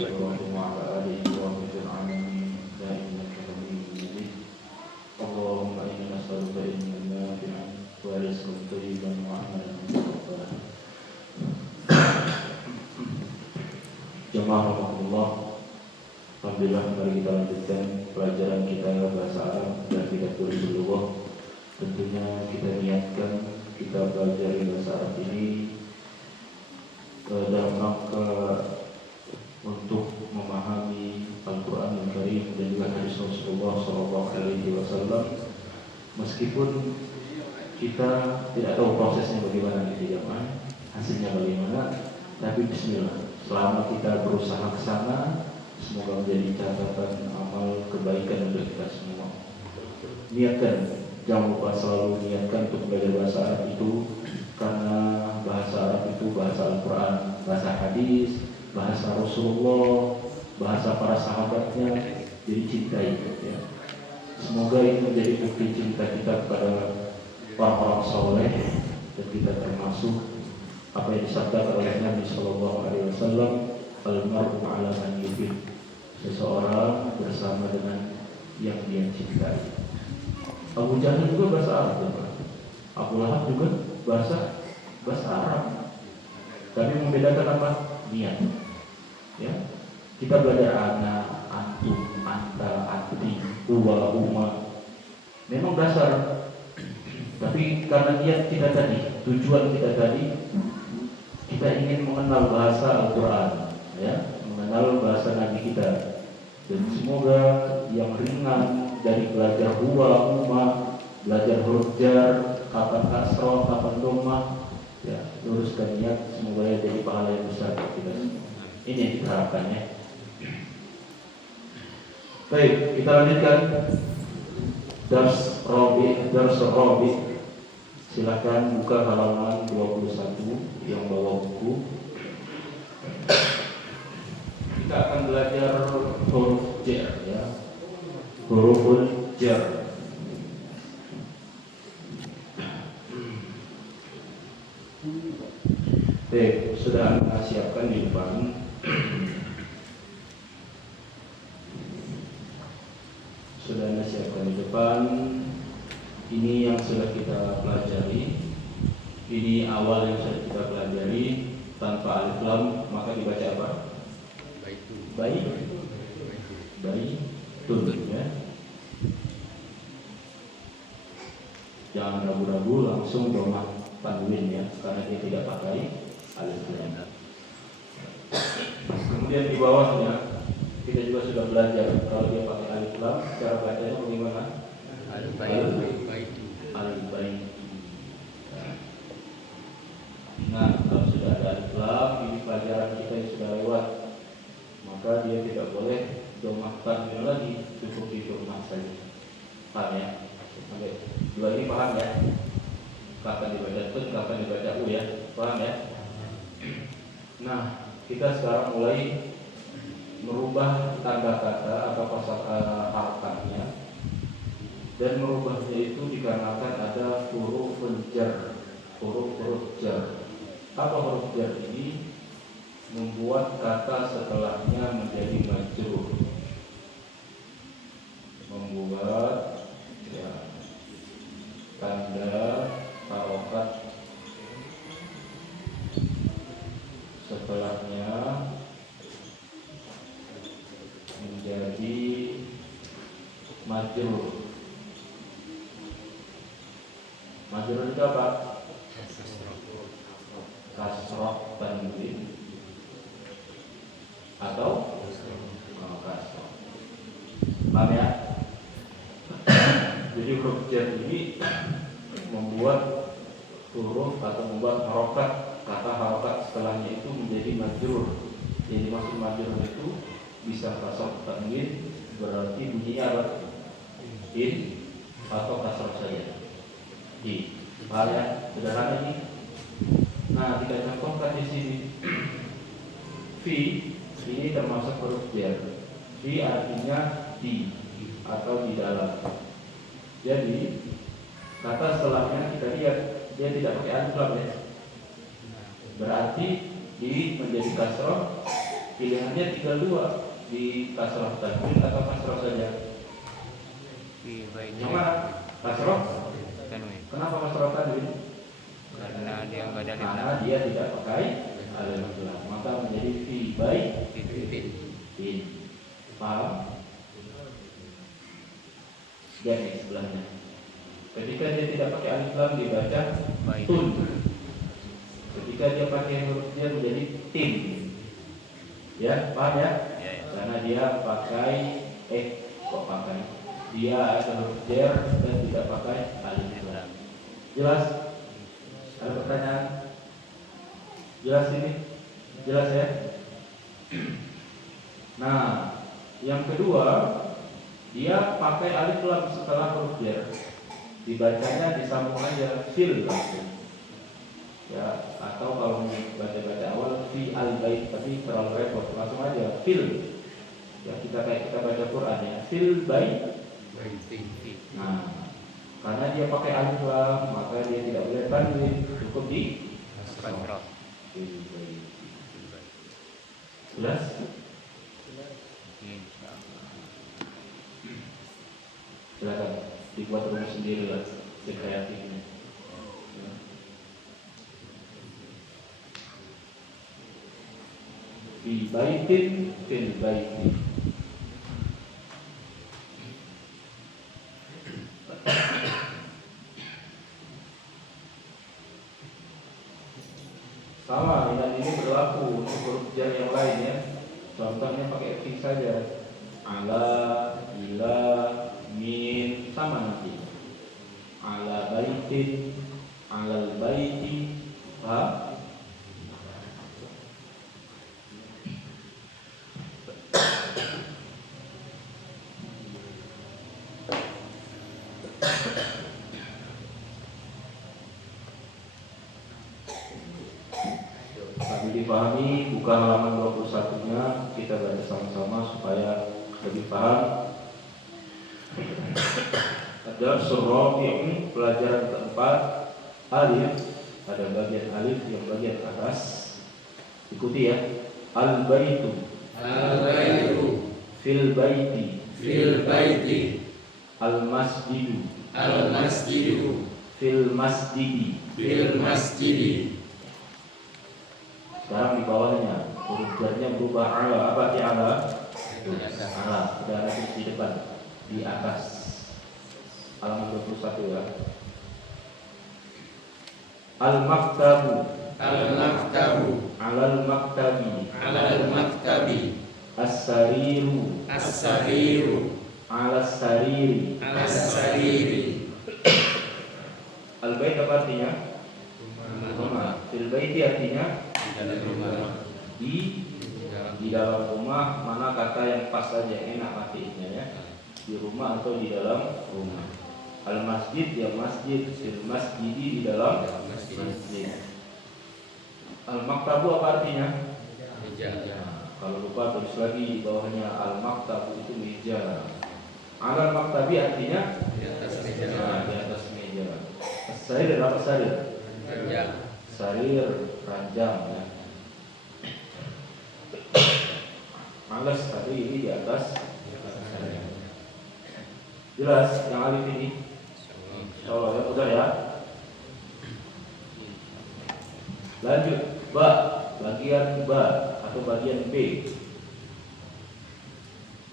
إبراهيم وعلى آل إبراهيم في العالمين إنك حميد مجيد اللهم إنا نسألك علما نافعا ورزقا طيبا وعملا متقبلا. Jemaah rahmatullah, alhamdulillah mari kita lanjutkan pelajaran kita bahasa Arab dan kita Rasulullah. Tentunya kita niatkan kita belajar bahasa Arab ini dalam rangka untuk memahami Al-Quran Al-Karim dan juga hadis Rasulullah SAW. Meskipun kita tidak tahu prosesnya bagaimana di jamaah, hasilnya bagaimana, tapi Bismillah. Selama kita berusaha ke sana, semoga menjadi catatan amal kebaikan untuk kita semua. Niatkan, jangan lupa selalu niatkan untuk belajar bahasa Arab itu, karena bahasa Arab itu bahasa Al-Quran, bahasa hadis, bahasa Rasulullah, bahasa para sahabatnya, jadi cintai ya. Semoga ini menjadi bukti cinta kita kepada orang-orang soleh dan kita termasuk apa yang disabdakan oleh Nabi Sallallahu Alaihi Wasallam, al-mar'u ala man yuhib, seseorang bersama dengan yang dia cintai. Abu Jahal juga bahasa Arab, ya. Abu Lahab juga bahasa Arab. Tapi membedakan apa? Niat. Ya, kita belajar ana, antum, anta, anti, huwa, huma. Memang dasar. Tapi karena niat kita tadi, tujuan kita tadi, kita ingin mengenal bahasa Al-Quran, ya, mengenal bahasa Nabi kita. Dan semoga yang ringan dari belajar huwa, huma, belajar huruf jar, kapan kasroh, kapan dhammah, ya, luruskan niat, semoga jadi pahala yang besar untuk kita semua. Ini yang kita harapkan ya. Baik, kita lanjutkan Dars Rabi. Silakan buka halaman 21 yang bawa buku. Kita akan belajar huruf jar ya. Huruful jar. Baik, sudah Anda siapkan di depan. Sudah Anda siapkan di depan. Ini yang sudah kita pelajari. Ini awal yang sudah kita pelajari. Tanpa alif lam maka dibaca apa? Baitun ya. Jangan ragu-ragu, langsung domah tanwin ya, karena dia tidak pakai alif lam. Kemudian di bawahnya kita juga sudah belajar kalau dia pakai alif lam, cara bacanya bagaimana? Al-Baiti. Nah, kalau sudah ada alif lam, ini pelajaran kita yang sudah lewat, maka dia tidak boleh domah tanwin lagi, cukup di domah saja. Paham ya? Oke. Dua ini paham ya? Kapan dibaca tun, kapan dibaca u ya? Paham ya? Nah, kita sekarang mulai merubah tanda kata atau harokannya. Dan merubahnya itu dikarenakan ada huruf jar. Huruf jar. Apa huruf jar ini? Membuat kata setelahnya menjadi majrur. Membuat ya, tanda harokat setelahnya menjadi majrur. Majrur itu apa? Kasroh tanwin atau kasroh. Paham ya? Jadi huruf jar ini membuat huruf atau membuat harokat, kata harokat setelahnya itu menjadi majrur. Jadi maksud majrur itu bisa kasroh tanwin, berarti bunyinya apa? In atau kasroh saja. Di varian sederhana ini. Nah, kita contohkan di sini. Fi ini termasuk huruf jar. Fi artinya di atau di dalam. Jadi kata setelahnya kita lihat dia tidak pakai alif lam ya. Berarti di menjadi kasroh Pilihannya tinggal dua, di kasroh tanwin atau kasroh saja. Yang mana? Kasroh? Kenapa kasroh tanwin? Karena dia nggak ada Karena dia tidak pakai alif lam, maka menjadi fi baitin. Paham? Dan yang sebelahnya. Ketika dia tidak pakai alif lam dibaca tun. Ketika dia pakai huruf dia menjadi tin. Ya, paham ya? Karena dia pakai dia ada huruf jer dan tidak pakai alif lam. Jelas? Ada pertanyaan? Jelas ini? Jelas ya? Nah, yang kedua, dia pakai alif lam setelah huruf jer. Dibacanya disambung aja fil langsung. Ya, atau kalau baca awal fi al bait, tapi terlalu repot, langsung aja fil. Ya, kita baca Quran ya, fil bait. Nah, karena dia pakai alif lam, maka dia tidak boleh tanwin, cukup di kasroh. Jelas? Silakan dibuat rumus sendiri lah, sekreatifnya. Fi baitin fil baitin. Sama dengan ini berlaku untuk huruf jar yang lain ya. Contohnya pakai fi saja. Ala, ila, min, sama nanti. Ala baitin, alal baiti, ha? Kami dipahami, buka halaman 21-nya, kita baca sama-sama supaya lebih paham. Ada surah yang pelajaran keempat, alif, ada bagian alif yang bagian atas. Ikuti ya. Al-baitu, fil baiti, al-masjidu, fil masjidi. Sekarang di bawahnya huruf jarnya berubah ala. Apa arti ala? Ala, sudah ada di depan, di atas. Halaman 21 ya. Al-maktabu, alal maktabi, as-sariru, alas sariri. Al-bait apa artinya? Rumah. Fil baiti artinya di dalam rumah. Mana kata yang pas saja, enak artinya ya. Di rumah atau di dalam rumah. Al-masjid ya masjid, fil masjidi di dalam masjid. Al-maktabu apa artinya? Meja. Kalau lupa tulis lagi di bawahnya, al-maktabu itu meja. Al-maktabi artinya di atas meja. Di atas meja. Sarir apa sarir? Sarir, ranjang ya. Males tapi ini di atas. Jelas yang alif ini? Insyaallah ya, udah ya. Lanjut, ba, bagian ba atau bagian B.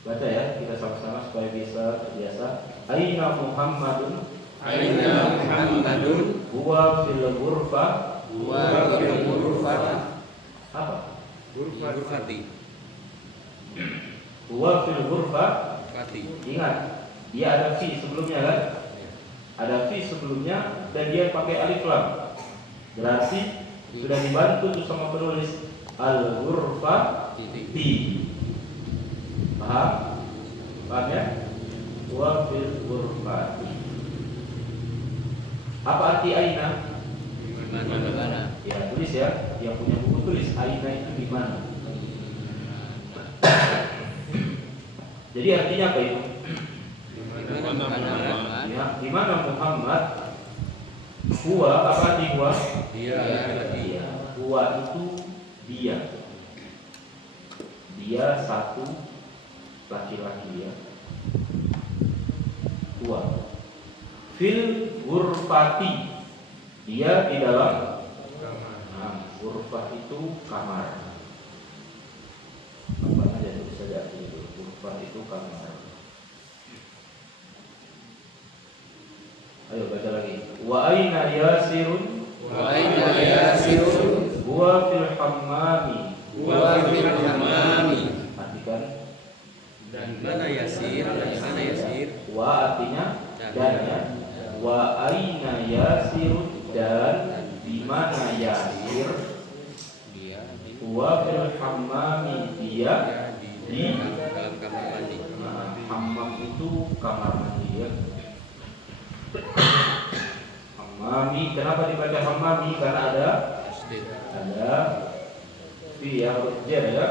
Baca ya, kita sama-sama supaya bisa terbiasa. Aina Muhammadun, huwa fil ghurfa, apa? Ghurfati. Huwa fil ghurfa. Ingat, dia ada fi sebelumnya kan? Ada fi sebelumnya dan dia pakai alif lam. Berarti sudah dibantu tuh sama penulis al-ghurfati. Paham? Paham ya? Wa fil ghurfati. Apa arti aina? Mana? Ya, tulis ya. Yang punya buku tulis aina itu di mana. Jadi artinya apa itu? Ya, di mana Muhammad? Huwa apa arti huwa? Dia. Huwa itu dia. dia satu laki-laki ya. Dua. Fil ghurfati, dia di dalam kamar. Nah, ghurfah itu kamar. Apa aja itu bisa jadi itu. Ghurfah itu kamar. Ayo baca lagi. Wa aina yasirun? Wa aina yasirun? Huwa fil hammami. Huwa fil hammami. Artikan. Dan mana Yasir? Di mana Yasir? Wa artinya dan ya. Wa aina yasirun, dan di mana Yasir? Dia di Huwa fil hammami, dia di dalam kamar mandi. hammam itu kamar mandi ya. Hammami, kenapa dibaca hammami? Karena ada fi ya, huruf jar ya.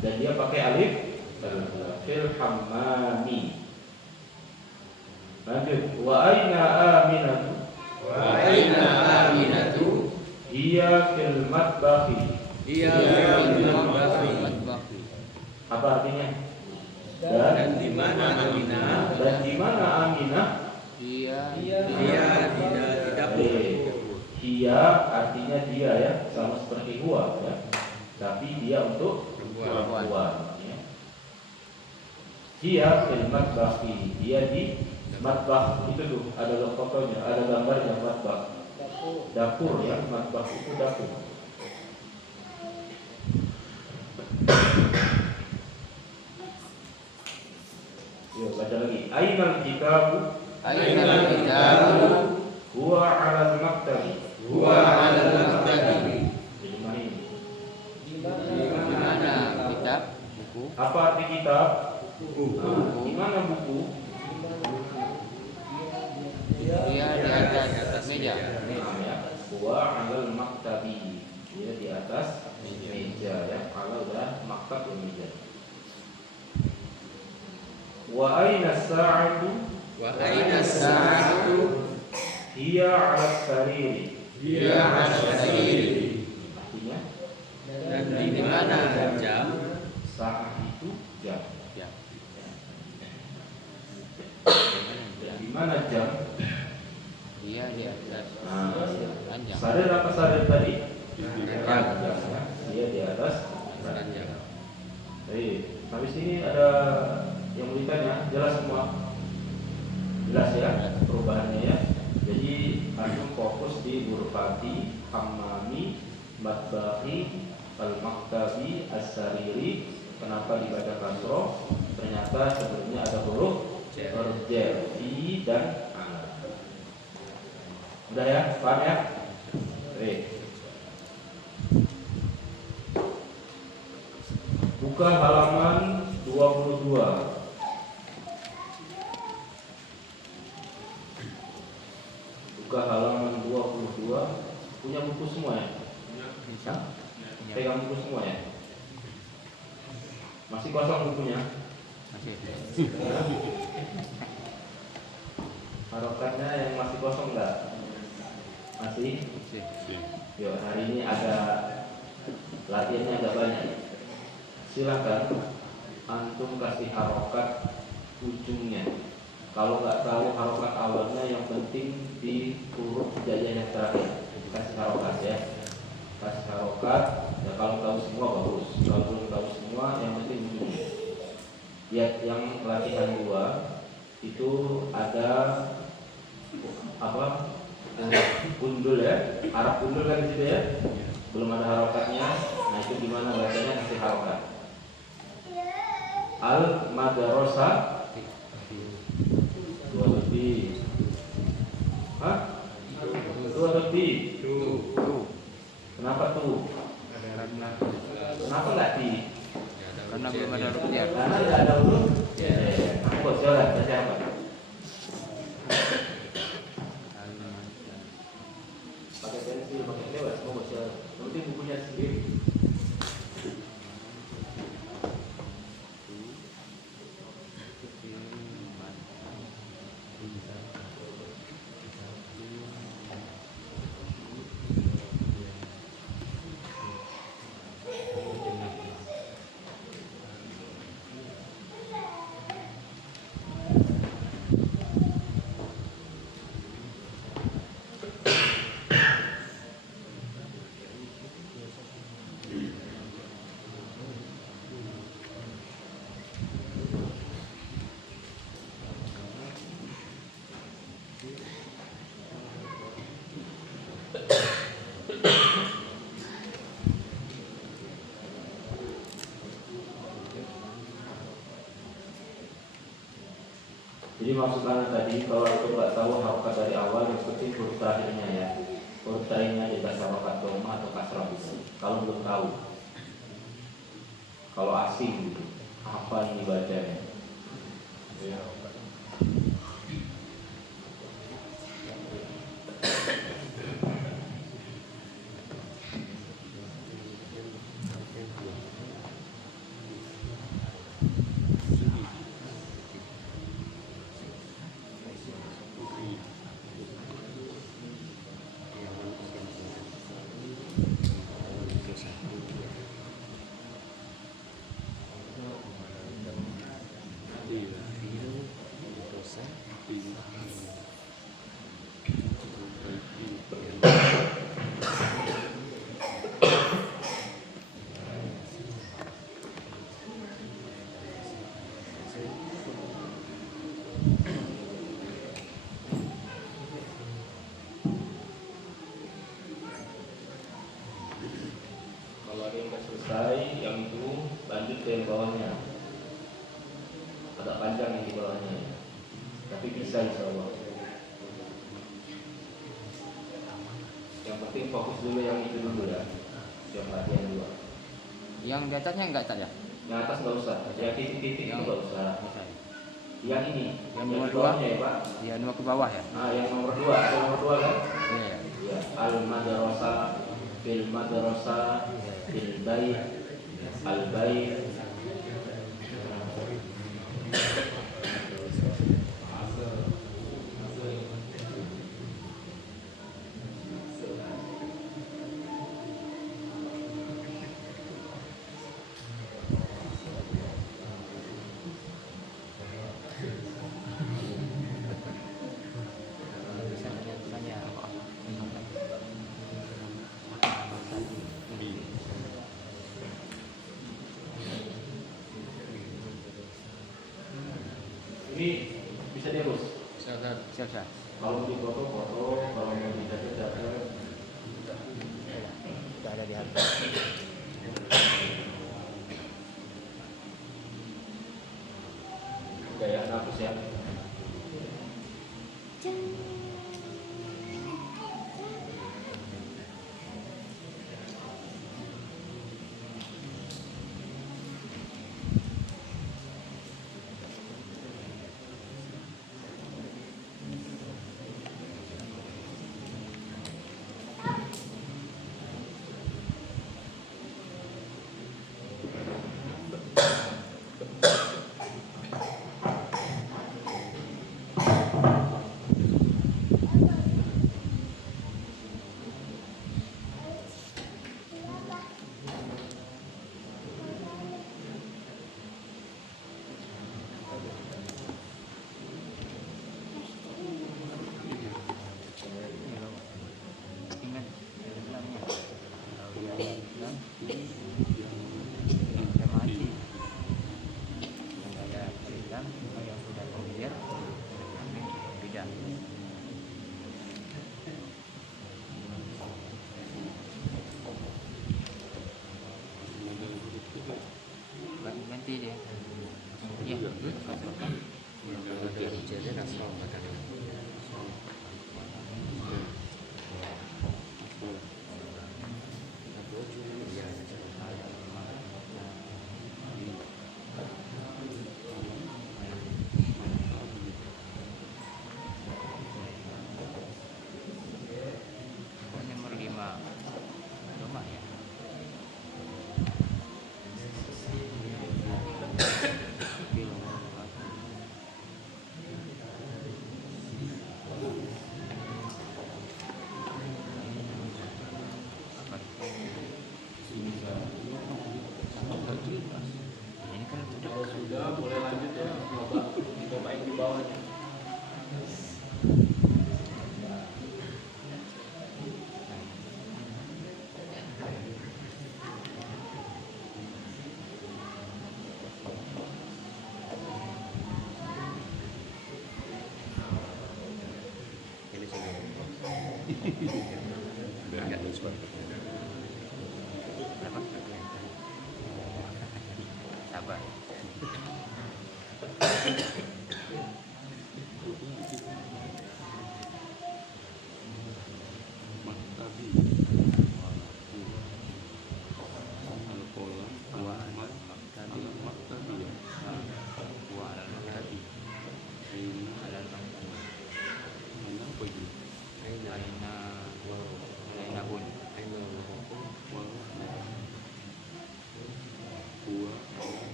Dan dia pakai alif fil hammami. Lanjut, wa aina aminatu? Wa aina aminatu? Hiya fil matbakhi. Iya fil matbakhi. Apa artinya? Dan di mana Aminah? Dan di mana Aminah? Dia di dapur. Hiya artinya dia ya, sama seperti huwa ya. Tapi dia untuk perempuan ya. Hiya fil matbakhi, dia di matbakh. Itu tuh ada fotonya, ada gambarnya matbakh. Dapur ya, matbakh itu dapur. Yuk baca lagi. Ainal kitabu? Ainal kitabu? Huwa 'alal maktabi. Huwa 'alal maktabi. Jadi mana ini? Di mana kitab? Buku? Apa arti kitab? Buku. Di mana buku? Dia di atas meja. Nah, ya. Huwa 'alal maktabi. Dia di atas meja ya. Kalau udah maktab ya meja. Wa aina as-sa'atu? Wa aina as-sa'atu? Hiya 'ala as-sariri. Dia 'ala as-sariri. Artinya? Dan di mana jam? Saat itu jam. Jam. Dan di mana jam? Dia di atas ranjang. Sarir apa sarir tadi? Ranjang. Ya. Dia di atas Ranjang. Habis ini ada yang mau ditanya, jelas semua? Jelas ya perubahannya ya. Jadi antum fokus di ghurfati, hammami, matbakhi, al-maktabi, as-sariri. Kenapa dibaca kasroh? Ternyata sebelumnya ada huruf jar, fi dan an. Udah ya, paham ya? Buka halaman 22. Buka halaman 22. Punya buku semua ya? Bisa? Pegang buku semua ya? Masih kosong bukunya? Masih. Harokatnya yang masih kosong enggak? Masih? Yuk, hari ini ada latihannya agak banyak. Silakan antum kasih harokat ujungnya. Kalau nggak tahu harokat awalnya, yang penting di huruf jajah yang terakhir kasih harokat ya. Kasih harokat. Ya kalau tahu semua bagus. Kalau belum tahu semua, yang penting ujungnya. Lihat yang latihan 2 itu ada apa? Gundul ya. Arab gundul kan di situ ya. Belum ada harokatnya. Nah itu gimana bacanya, kasih harokat. Al-madrasah 2 lebih. Hah? 2 lebih. Kenapa tuh? Kenapa nggak di? Karena belum ada huruf jar. Karena nggak ada huruf. Aku jalan baca apa? Pakai pensil, pakai lewat, mau baca. Nanti bukunya sendiri. Jadi maksudnya tadi kalau itu nggak tahu harokat dari awal, yang penting huruf terakhirnya ya. Huruf terakhirnya dibaca harokat doma atau kasrah bisa. Kalau belum tahu, kalau asing gitu, apa ini bacanya? Selesai, yang itu lanjut ke yang bawahnya. Agak panjang yang di bawahnya, tapi bisa insya Allah. Yang penting fokus dulu yang itu dulu ya, yang latihan dua. Yang di atasnya enggak tak ya? Yang atas nggak usah, yang titik-titik itu nggak usah. Yang ini, Yang di nomor bawahnya 2 ya Pak. ya, 2 ke bawah ya. Nah, yang nomor 2, ada nomor 2 kan? Iya. Ya, al-madrasah, fil madrasah, fil bait, al-bait. Ini bisa diurus. Siap. Kalau di foto-foto, kalau mau dicatat-catat. Sudah ada di HP. Gaya nafas ya. Ingat bilangnya. Kalau dia bilang saya mati. Yang ada bilang yang sudah lahir kami tidak. Ganti dia. Iya. Dia jadi nasrul katanya. Nomor 5 Roma ya. Ini kan Sudah boleh lanjut ya. Coba yang di bawahnya. sabar.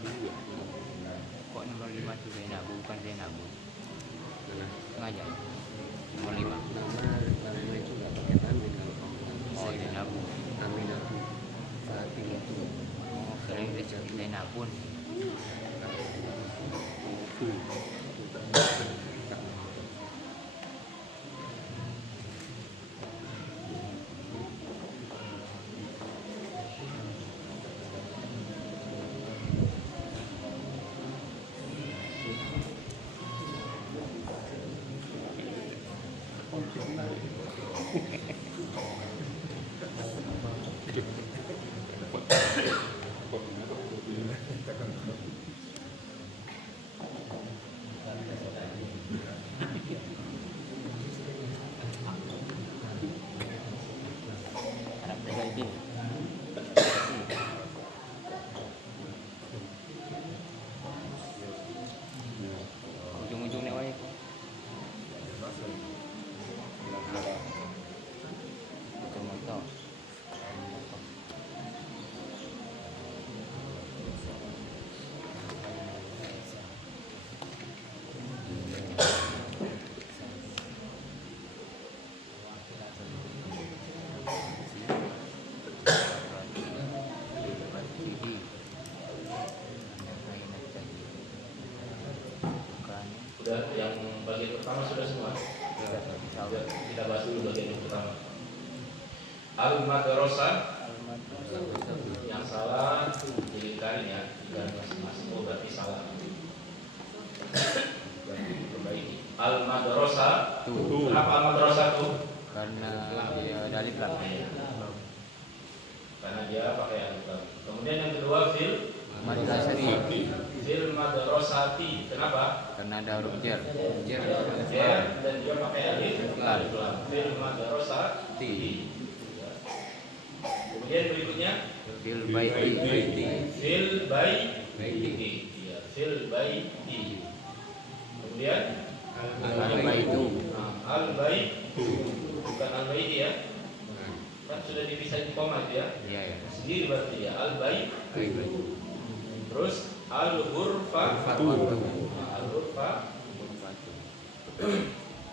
Kok nomor 5 itu Zainabu bukan Zainabu? Sengaja. Nomor 5. Nama itu nggak pakai tanwin kalau Oh, Zainabu. Aminatu Fatimatu. Oh, keren rezeki Zainabun. Harap jaga ini. Ujung-ujungnya wae. Motor. Sudah, yang bagian pertama sudah semua. Sudah, kita bahas dulu bagian yang pertama. Al-Madrasah yang salah dilingkarin ya, dan masing-masing berarti salah. Berarti perbaiki. Al-Madrasah. Kenapa Al-Madrasah tuh? Karena dia dalil lah. Karena dia pakai alif lam. Kemudian yang kedua fil madrasati. Kenapa? Karena ada huruf jar. Dan dia pakai alif lam. Fil madrasati. Kemudian berikutnya Fil baiti. fil baiti. Ya, fil baiti. Kemudian Al-baitu. al-baitu. Bukan al-baiti ya. Kan sudah dipisahin koma itu ya. Iya ya. Sendiri berarti ya al-bait. Baitu. Terus al-ghurfa. Al-ghurfa.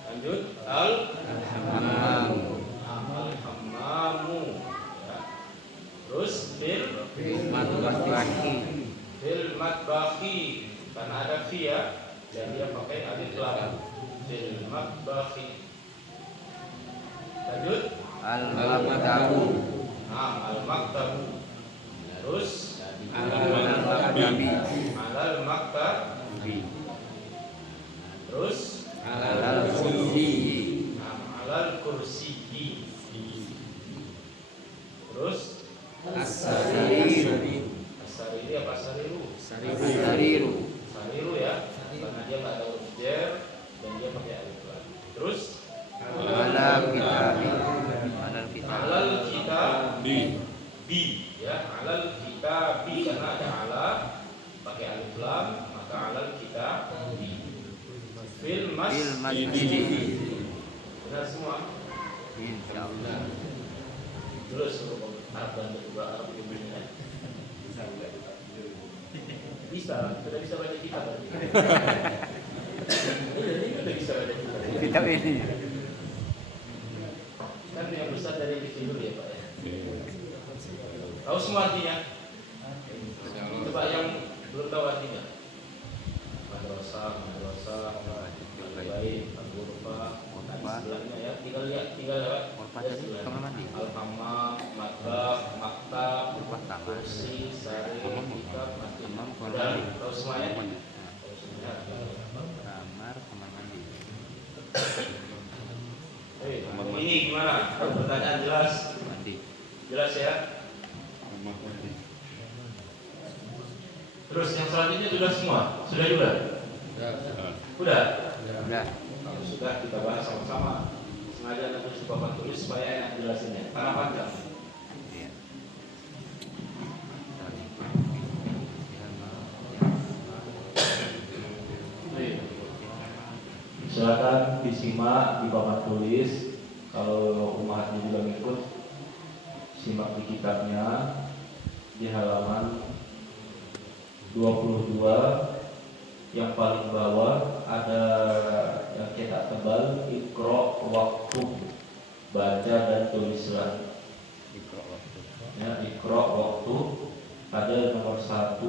Lanjut Al-hammam. al-hammamu. Ya. Terus fil Matbaki. matbakhi. Karena ada fi ya. Dan dia pakai alif lam. Fil matbakhi. Lanjut Al-maktabu. al-maktabu. Terus Al-maktabi. alal maktabi. Terus Al-kursi. alal kursiyi. Terus As-sariri. asariri apa asariru? As-sariru. Sariru ya. Karena dia nggak ada huruf jar dan dia pakai alif lam. Terus Alal kitabi. alal kitabi. Bi ya, alal kitabi karena ada ala pakai alif lam maka alal kitabi. Fil masjid. Benar semua. Insyaallah. Terus huruf Arab dan kedua Arab ini ya. Bisa, sudah bisa baca kitab berarti. Ini sudah bisa baca kitab. Kitab ini. Kan yang besar dari kecil dulu ya Pak ya. Tahu semua artinya? Coba yang belum tahu artinya. Madrasah, baik, al-ghurfa, istilahnya ya. Tinggal lewat. Kamar mandi. Al-hammam, matbakh, maktab, Kamar. kursi, sari, kitab, masjid. Kamar Udah mandi. tahu semuanya? Kamar mandi. Ini gimana? Pertanyaan jelas? Mandi. Jelas ya? Terus yang selanjutnya sudah semua? Sudah juga? Sudah? Udah. Sudah kita bahas sama-sama. Sengaja ada tulis di papan tulis supaya enak jelasinnya. Karena panjang. Iya. Silakan disimak di papan tulis. Kalau umatnya juga ngikut, simak di kitabnya di halaman 2 22 yang paling bawah ada yang cetak tebal, Iqra waktu baca dan tulislah. Ya, Iqra waktu ada nomor 1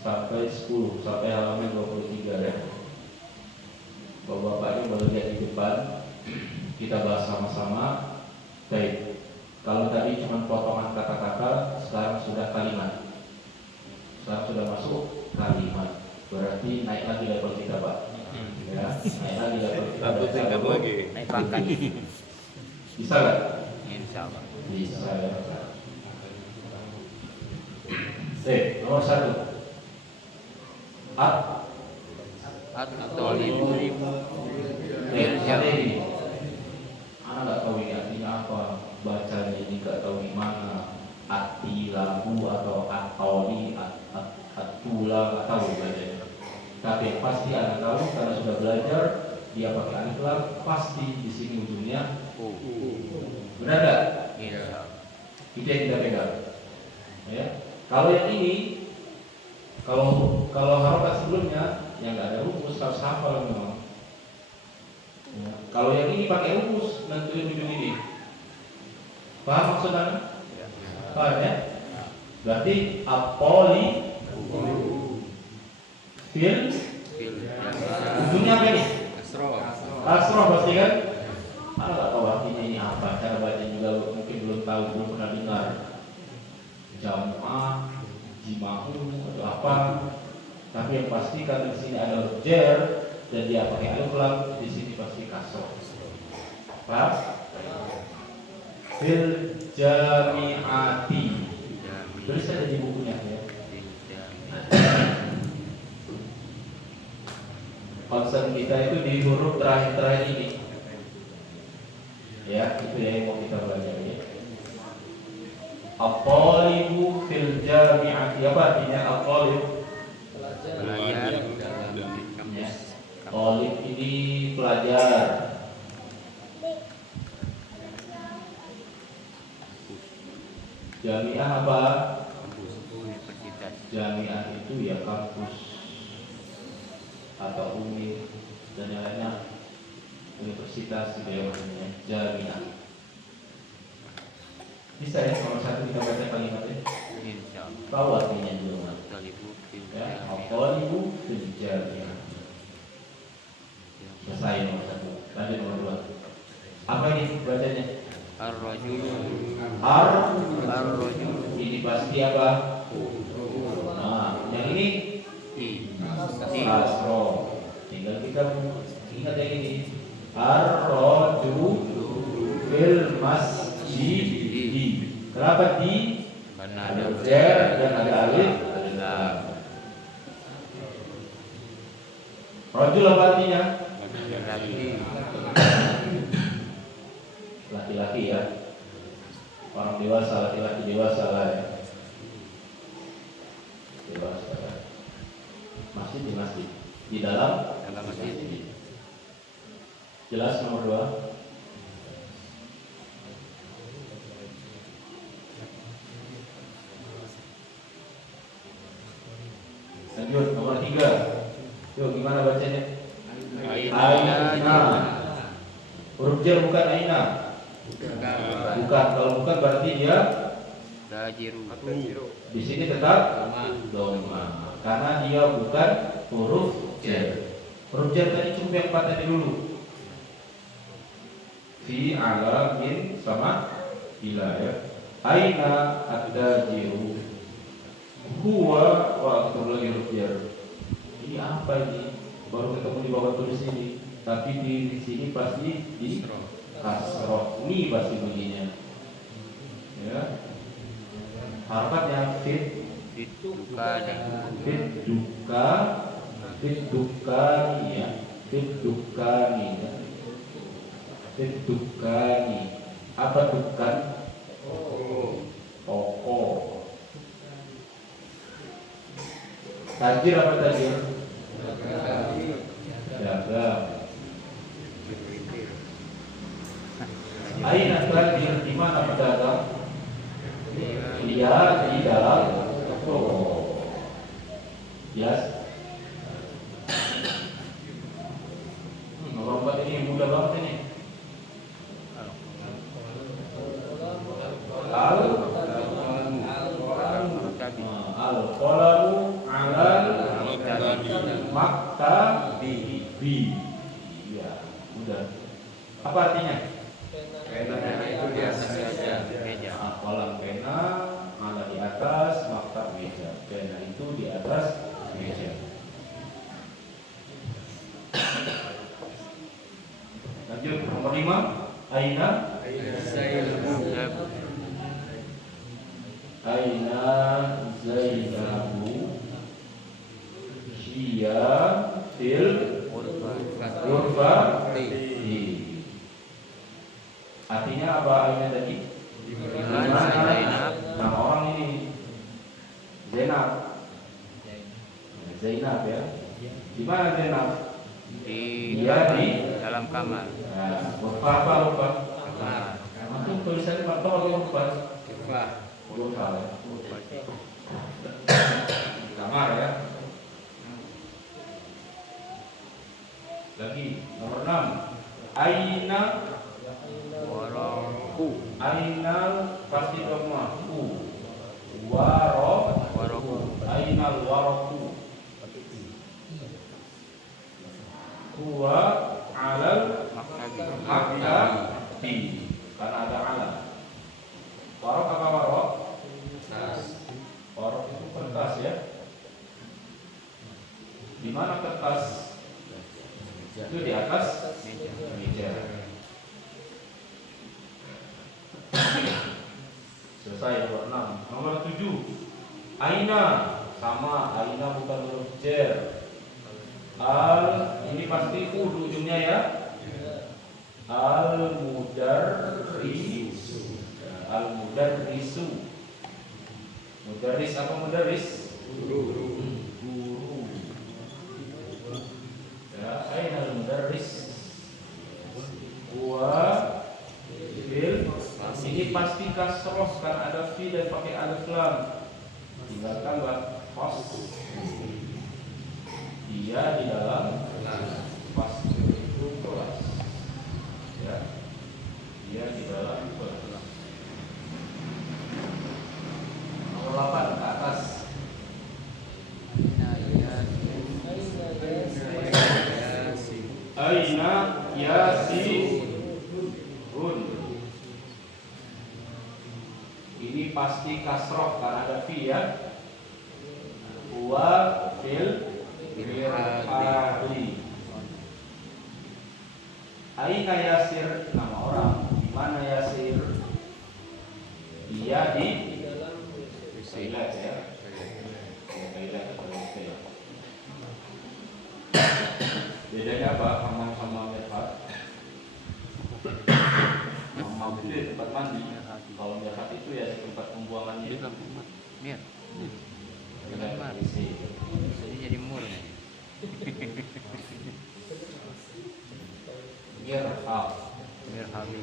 sampai 10 sampai halaman 23 ya. Bapak-bapak ini boleh lihat di depan, kita bahas sama-sama. Baik, kalau tadi cuma potongan kata-kata, sekarang sudah kalimat. Sekarang sudah masuk kalimat. Berarti naik lagi level kita, Pak. Ya, naik lagi level kita. Satu tingkat lagi. Naik pangkat. Bisa nggak? Insya Allah. Bisa ya. Nomor 1. At-tolibu Ini anak nggak tahu ini artinya apa, bacanya ini nggak tahu di mana. Ati labu atau atoli atula nggak tahu bacanya. Tapi yang pasti anak tahu karena sudah belajar, dia pakai alif lam, pasti di sini ujungnya benar nggak? Iya. Itu yang kita pegang. Ya. Kalau yang ini, kalau harokat sebelumnya yang nggak ada rumus harus hafal memang. Ya. Kalau yang ini pakai rumus, nentuin ujung ini. Paham maksudnya? Paham ya? Berarti apoli fil ujungnya apa nih? Kasroh pasti kan? Mana nggak tahu artinya ini apa? Cara baca juga mungkin belum tahu, belum pernah dengar. Jam'ah, jima'u atau apa? Tapi yang pasti karena di sini ada huruf jar dan dia pakai alif lam, di sini pasti kasroh. Paham? Fil jami'ati. Terus ada di bukunya ya. Concern kita itu di huruf terakhir ini. Ya, itu yang mau kita belajar ya. At-talibu fil jami'ati. Apa artinya at-talib? Belajar Ya. Talib ini pelajar. Jami'ah apa? Universitas. Jami'ah itu ya kampus atau uni dan yang lainnya, universitas gitu ya maksudnya. Jami'ah. Bisa ya nomor 1 kita baca kalimatnya. Insya Allah. Tahu artinya juga. At-tolibu Ya, at-talibu fil jami'ah. Selesai nomor 1. Lanjut nomor 2. Apa ini bacanya? Ar-rajul. Ar-rajul. Ini pasti apa? Nah, yang ini kasro. Tinggal kita ingat yang ini. Ar-rajul fil masjid. Kenapa di? Karena Ada jar dan ada alif. Rajul apa artinya? Laki-laki ya. Orang dewasa, laki-laki dewasa lah ya. Dewasa ya. Masjid di masjid. Di dalam masjid. Jelas nomor 2. Lanjut nomor 3. Yuk gimana bacanya? Aina. Huruf jar bukan aina. Bukan. Kalau bukan berarti dia Tajiru. di sini tetap doma. Karena dia bukan huruf jar. Huruf jar tadi cukup yang 4 tadi dulu. Fi alamin sama bila ya. Aina at-tajiru. Huwa wa lagi huruf jar. Ini apa ini? Baru ketemu di bawah tulis ini. Tapi di sini pasti di kasroh. Ini pasti bunyinya. Ya. Harokatnya fit Dukani. fit dukani ya. Fit dukani. Fit dukani. Apa dukan? Toko. Tajir apa tajir? Dagang. Aina tajir, di mana pedagang? Dia di dalam toko. Jelas? Nomor 4 ini mudah banget ini. Al-qalamu 'alal maktabi. Iya, udah. Apa artinya? Pena itu di atas meja. Kolam pena ada di atas maktab meja. Pena itu di atas meja. Lanjut nomor 5. Aina Zainabu Syia fil Urfa. Artinya apa Aina tadi? Nama orang ini Zainab ya. Di mana Zainab? Di dalam kamar. Nah, apa lupa? Kamar. Itu tulisannya apa lupa? Lupa ya. Kamar ya. Lagi nomor 6. Aina Waraku. Aina pasti semua. Waraku. Ainal waraku. Huwa alal maktabi. Karena ada ala. Warok apa warok? Warok itu kertas ya. Di mana kertas? Itu di atas meja. Selesai nomor 6. Nomor 7. Aina sama Aina bukan huruf jar. Ini pasti di ujungnya ya. Al-mudarrisu. Mudarris apa mudarris? Guru. Ya, aina al-mudarris? Ini pasti kasroh karena ada fi dan pakai alif lam. Tinggal tambah fas. Dia di dalam kelas. Itu kelas. Ya. Dia di dalam kelas. Nomor 8 ke atas. Aina Yasin. Ini pasti kasroh karena ada fi ya. Huwa fil Firhadi. Aina Yasir nama orang. Di mana Yasir? Dia di toilet ya. Toilet. Bedanya apa? Hammam sama mirfat? Hammam itu tempat mandi. Kalau mirfat itu ya tempat pembuangannya. Mir. Kamar. Jadi mur. Mirhabi.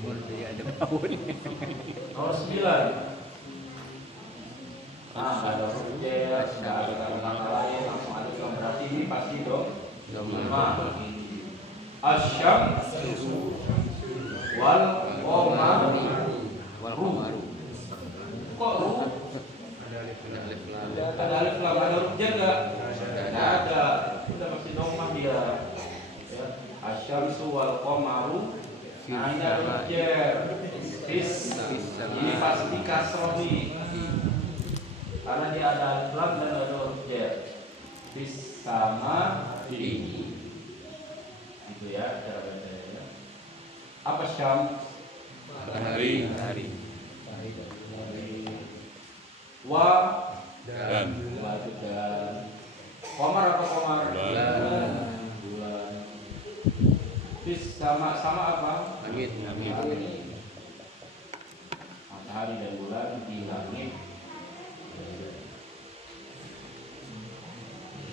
Mur dia ada baut. Nomor 9. Ada huruf J, ada kata-kata lain, langsung ada yang berarti ini pasti dong. 5. Asyamsu wal qamaru. Kok ru? Ada alif lam, ada huruf J enggak? Tidak ada. Sudah pasti domah dia. Ya. Asyamsu wal qamaru. Ada huruf J. Ini pasti kasroh nih. Karena dia ada alif lam dan ada huruf J. Fis sama di. Itu ya cara bacanya. Apa syam? Hari. Wa Dan Komar apa komar? Bulan. Fis sama apa? Langit. Matahari dan bulan di langit.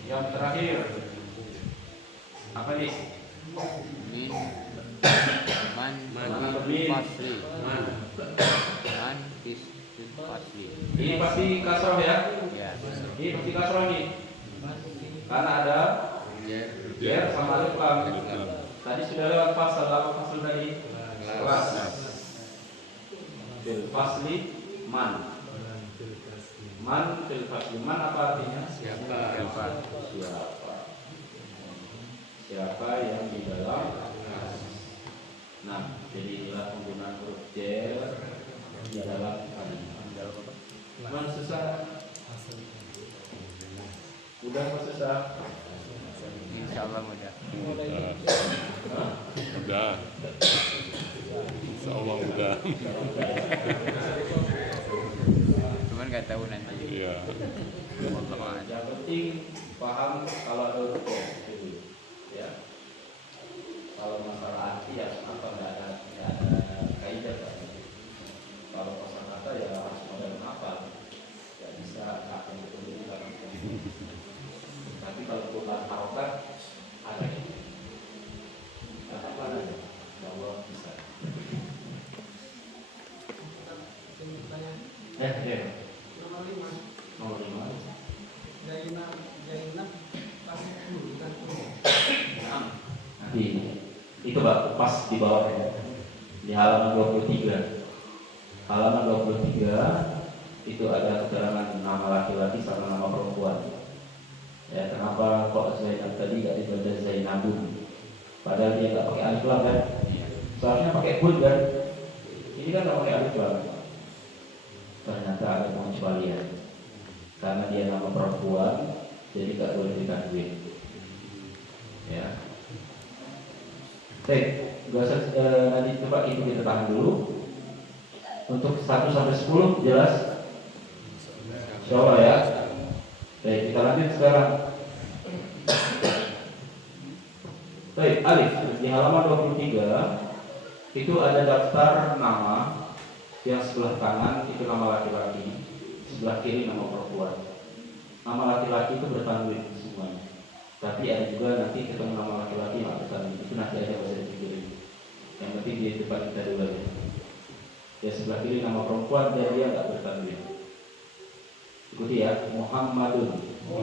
Yang terakhir apa nih? Ini man Min. pasli. Man is pasli. Ini pasti kasroh ya? Ya. Ini pasti kasroh nih. Karena ada jer sama alif lam. Tadi sudah lewat fasal, apa fasal tadi? Kelas. Fil fasli man. Man fil fasli man apa artinya? Siapa? Siapa yang di dalam kelas. Nah, jadi inilah penggunaan huruf jer di dalam kalimat. Mana susah? Udah apa susah? Insya Allah mudah. Udah. Insya Allah udah. Cuman nggak tahu nanti. Iya. Yang penting paham kalau ada huruf jer. Ya. Kalau masalah arti ya apa nggak ada kaidah kan. Kalau kosakata ya harus modal hafal. Ya bisa akan betul dalam. Tapi kalau bukan harokat ada ini. Apa ada? Allah bisa. Nomor 5. Nanti itu pas di bawahnya di halaman 23. Halaman 23 itu ada keterangan nama laki-laki sama nama perempuan. Ya, kenapa kok Zainab tadi gak dibaca Zainabun? Padahal dia gak pakai alif lam kan? Seharusnya pakai bun kan? Ini kan gak pakai alif lam. Ternyata ada pengecualian. Karena dia nama perempuan, jadi gak boleh ditanwin. Ya. Baik, gak usah nanti coba itu kita tahan dulu. Untuk 1 sampai 10 jelas? Insyaallah ya. Baik, kita lanjut sekarang. Baik, alif di halaman 23 itu ada daftar nama yang sebelah kanan itu nama laki-laki, sebelah kiri nama perempuan. Nama laki-laki itu bertanwin semuanya. Tapi ada juga nanti ketemu nama laki-laki yang bertanwin. Itu nanti aja bisa dipikirin. Yang penting di depan kita dulu ya. Ya sebelah kiri nama perempuan dan dia nggak bertanwin. Ikuti ya, Muhammadun,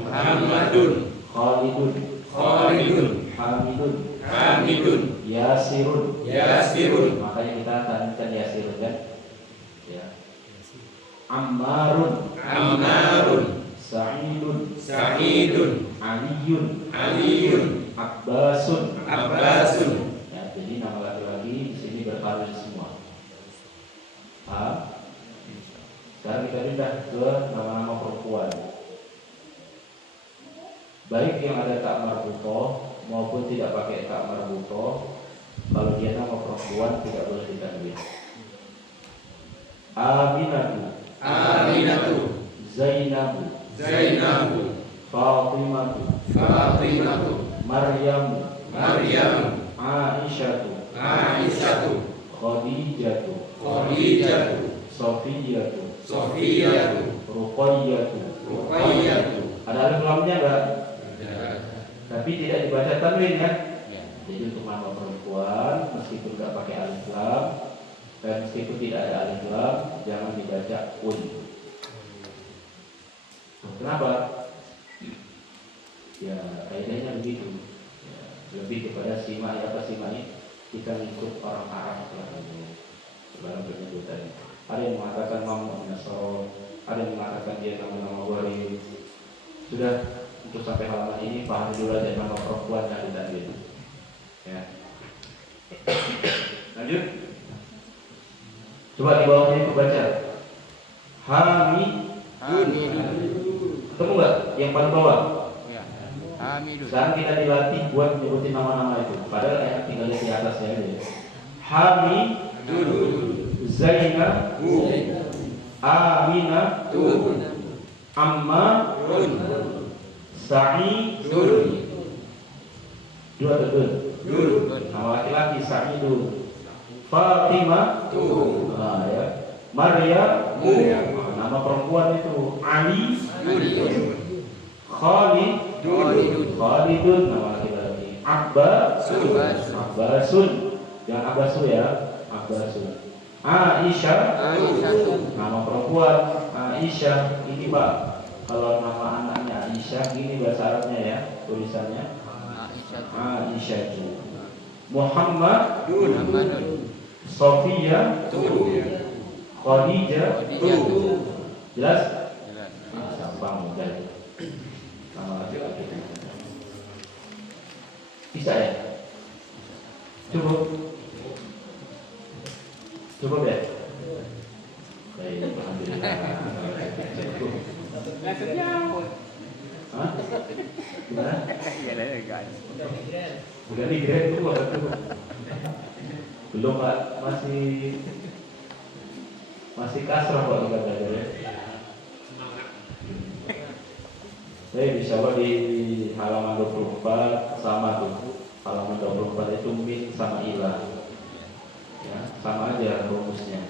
Khalidun, Hamidun, Yasirun. Makanya kita tanamkan Yasirun kan? Ya. Ammarun, Sa'idun, Aliyun, Abbasun. Ya, jadi nama laki-laki di sini bertanwin semua. Sekarang kita pindah ke nama-nama perempuan. Baik yang ada tak marbutoh maupun tidak pakai tak marbutoh, kalau dia nama perempuan tidak boleh ditanwin. Aminatu, Zainabu, Fatimatu, Maryamu, Aisyatu, Khadijatu, Sofiyatu, Ruqayyatu. Ada alif lamnya enggak? Tapi tidak dibaca tanwin kan? Jadi untuk nama perempuan meskipun enggak pakai alif lam dan meskipun tidak ada alif lam jangan dibaca un. Kenapa? Ya kaidahnya begitu. Ya, lebih kepada simak ya apa simaknya kita ikut orang Arab dalam penyebutan. Ada yang mengatakan Muhammad Nasr, ada yang mengatakan dia nama-nama wali. Sudah untuk sampai halaman ini paham dulu aja nama perempuan yang ditanwin. Ya. Lanjut. Coba di bawahnya itu baca. Ketemu nggak yang paling bawah? Ya. Hamidun. Sekarang kita dilatih buat nyebutin nama-nama itu. Padahal kayak tinggal di atasnya aja. Hamidun, Zainab, Aminatun, Ammarun, Sa'idun. Dua tebel. Nama laki-laki Sa'idun. Fatimah, ya. Maryam, nama perempuan itu Ali, Khalidun, nama laki-laki. Abbasun, jangan Abbasu ya, Abbasun. Aisyah, nama perempuan Aisyah, ini Pak. Kalau nama anaknya Aisyah, ini bahasa Arabnya ya, tulisannya Aisyah. Muhammadun. Sofia, Khadijah, jelas? Gampang mudah. Nama laki-laki. Bisa ya? Cukup ya? Baik, alhamdulillah. Hah? Gimana? Udah di grade tuh ada tuh. Belum Pak, masih kasrah Pak kita belajar ya. Baik, insya Allah di halaman 24 sama tuh. Halaman 24 itu min sama ilah. Ya, sama aja rumusnya.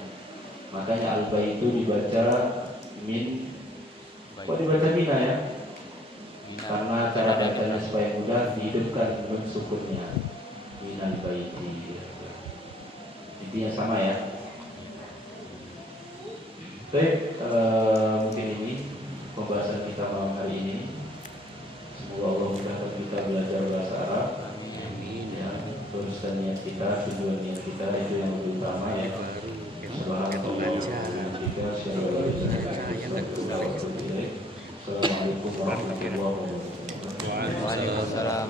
Makanya al-bai itu dibaca min. Kok dibaca mina ya? Karena cara bacanya supaya mudah, dihidupkan nun sukunnya. Minal baiti. Intinya sama ya. Baik, mungkin ini pembahasan kita malam hari ini. Semoga Allah mudahkan kita belajar bahasa Arab. Ya, terus niat kita, tujuan niat kita itu yang lebih utama ya. Assalamualaikum warahmatullahi wabarakatuh. Waalaikumsalam.